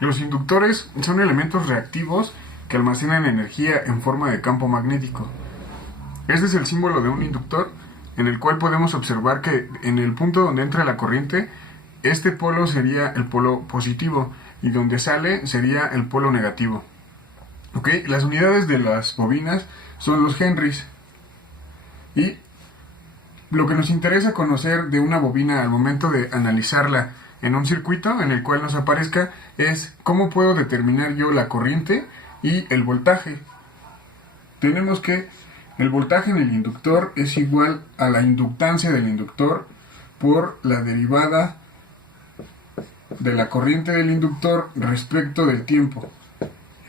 Los inductores son elementos reactivos que almacenan energía en forma de campo magnético. Este es el símbolo de un inductor, en el cual podemos observar que en el punto donde entra la corriente, este polo sería el polo positivo y donde sale sería el polo negativo. Las unidades de las bobinas son los henrys. Y lo que nos interesa conocer de una bobina al momento de analizarla en un circuito en el cual nos aparezca es cómo puedo determinar yo la corriente y el voltaje. Tenemos que el voltaje en el inductor es igual a la inductancia del inductor por la derivada de la corriente del inductor respecto del tiempo.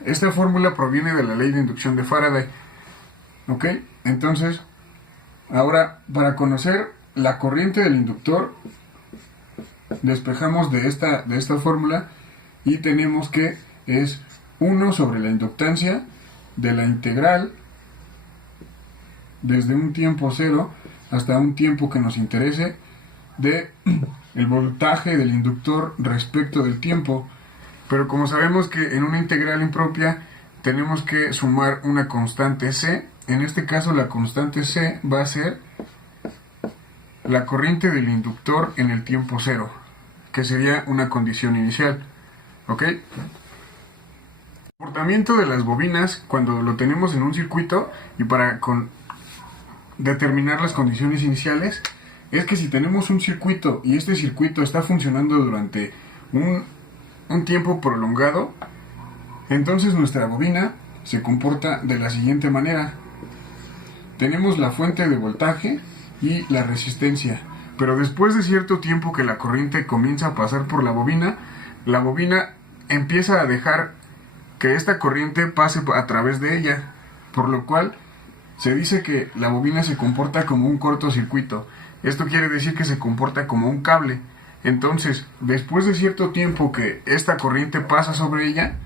Esta fórmula proviene de la ley de inducción de Faraday. Entonces, ahora para conocer la corriente del inductor, despejamos de esta fórmula y tenemos que es 1 sobre la inductancia de la integral desde un tiempo cero hasta un tiempo que nos interese de el voltaje del inductor respecto del tiempo. Pero como sabemos que en una integral impropia tenemos que sumar una constante C, en este caso la constante C va a ser la corriente del inductor en el tiempo cero, que sería una condición inicial. El comportamiento de las bobinas cuando lo tenemos en un circuito y para determinar las condiciones iniciales es que si tenemos un circuito y este circuito está funcionando durante un tiempo prolongado, entonces nuestra bobina se comporta de la siguiente manera. Tenemos la fuente de voltaje y la resistencia, pero después de cierto tiempo que la corriente comienza a pasar por la bobina empieza a dejar que esta corriente pase a través de ella, por lo cual se dice que la bobina se comporta como un cortocircuito. Esto quiere decir que se comporta como un cable. Entonces, después de cierto tiempo que esta corriente pasa sobre ella,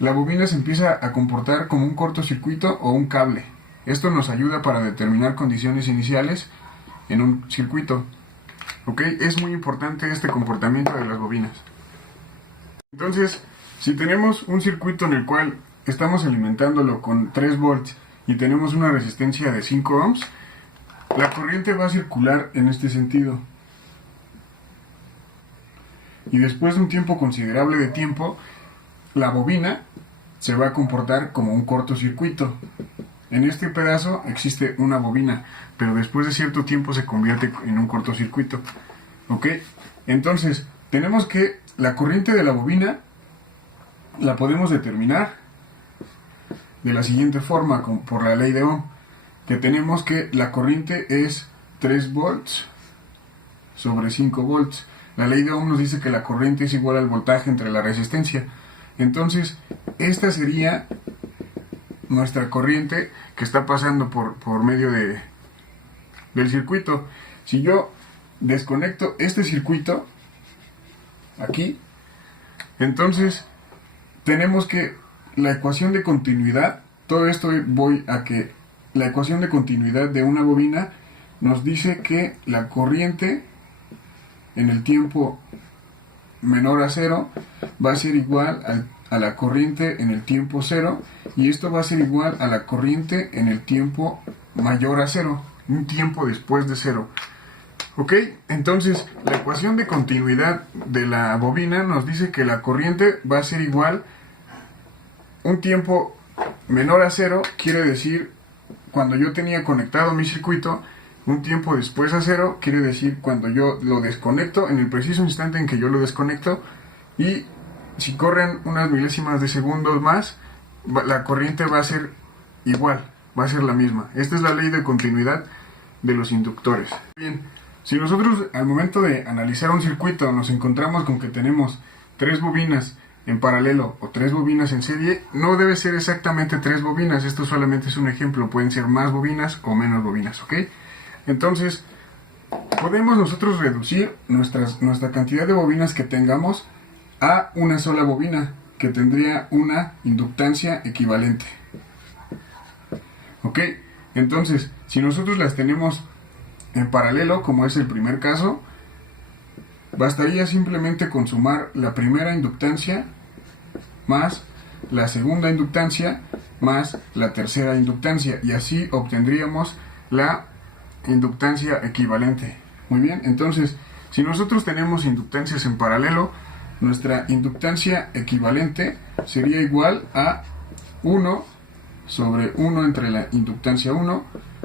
la bobina se empieza a comportar como un cortocircuito o un cable. Esto nos ayuda para determinar condiciones iniciales en un circuito. Es muy importante este comportamiento de las bobinas. Entonces, si tenemos un circuito en el cual estamos alimentándolo con 3 volts y tenemos una resistencia de 5 ohms, la corriente va a circular en este sentido. Y después de un tiempo considerable de tiempo, la bobina se va a comportar como un cortocircuito. En este pedazo existe una bobina, pero después de cierto tiempo se convierte en un cortocircuito. Entonces, tenemos que la corriente de la bobina la podemos determinar de la siguiente forma, por la ley de Ohm, que tenemos que la corriente es 3 volts sobre 5 volts. La ley de Ohm nos dice que la corriente es igual al voltaje entre la resistencia. Entonces, esta sería nuestra corriente que está pasando por medio del circuito. Si yo desconecto este circuito aquí, entonces tenemos que la ecuación de continuidad, todo esto voy a que la ecuación de continuidad de una bobina nos dice que la corriente en el tiempo menor a cero va a ser igual a la corriente en el tiempo cero, y esto va a ser igual a la corriente en el tiempo mayor a cero, un tiempo después de cero. Entonces la ecuación de continuidad de la bobina nos dice que la corriente va a ser igual un tiempo menor a cero, quiere decir cuando yo tenía conectado mi circuito. Un tiempo después a cero quiere decir cuando yo lo desconecto, en el preciso instante en que yo lo desconecto, y si corren unas milésimas de segundos más, la corriente va a ser igual, va a ser la misma. Esta es la ley de continuidad de los inductores. Bien, si nosotros al momento de analizar un circuito nos encontramos con que tenemos 3 bobinas en paralelo o 3 bobinas en serie, no debe ser exactamente 3 bobinas, esto solamente es un ejemplo, pueden ser más bobinas o menos bobinas, Entonces, podemos nosotros reducir nuestra cantidad de bobinas que tengamos a una sola bobina, que tendría una inductancia equivalente. Entonces, si nosotros las tenemos en paralelo, como es el primer caso, bastaría simplemente con sumar la primera inductancia más la segunda inductancia más la tercera inductancia, y así obtendríamos la inductancia equivalente. Muy bien, entonces si nosotros tenemos inductancias en paralelo, nuestra inductancia equivalente sería igual a 1 sobre 1 entre la inductancia 1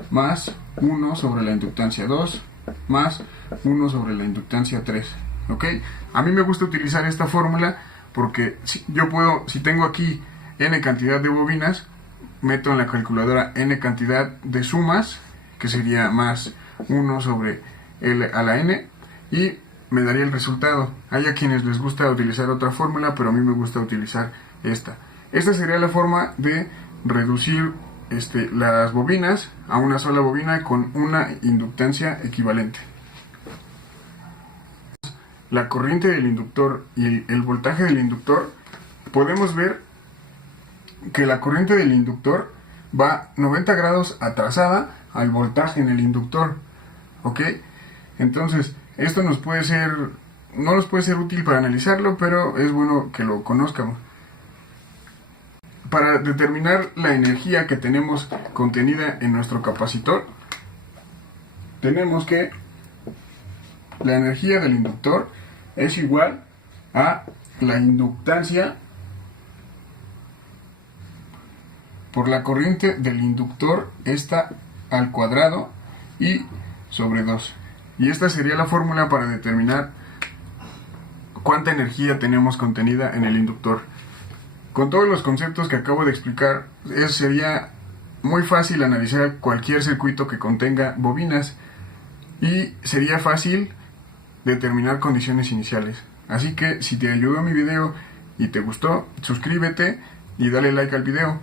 más 1 sobre la inductancia 2 más 1 sobre la inductancia 3. ¿Ok? A mí me gusta utilizar esta fórmula porque si tengo aquí n cantidad de bobinas, meto en la calculadora n cantidad de sumas, que sería más 1 sobre L a la n, y me daría el resultado. Hay a quienes les gusta utilizar otra fórmula, pero a mí me gusta utilizar esta. Esta sería la forma de reducir las bobinas a una sola bobina con una inductancia equivalente. La corriente del inductor y el voltaje del inductor, podemos ver que la corriente del inductor va 90 grados atrasada al voltaje en el inductor. ¿Ok? Entonces, esto no nos puede ser útil para analizarlo, pero es bueno que lo conozcamos. Para determinar la energía que tenemos contenida en nuestro capacitor, tenemos que la energía del inductor es igual a la inductancia por la corriente del inductor, esta al cuadrado y sobre 2. Y esta sería la fórmula para determinar cuánta energía tenemos contenida en el inductor. Con todos los conceptos que acabo de explicar, sería muy fácil analizar cualquier circuito que contenga bobinas y sería fácil determinar condiciones iniciales. Así que si te ayudó mi video y te gustó, suscríbete y dale like al video.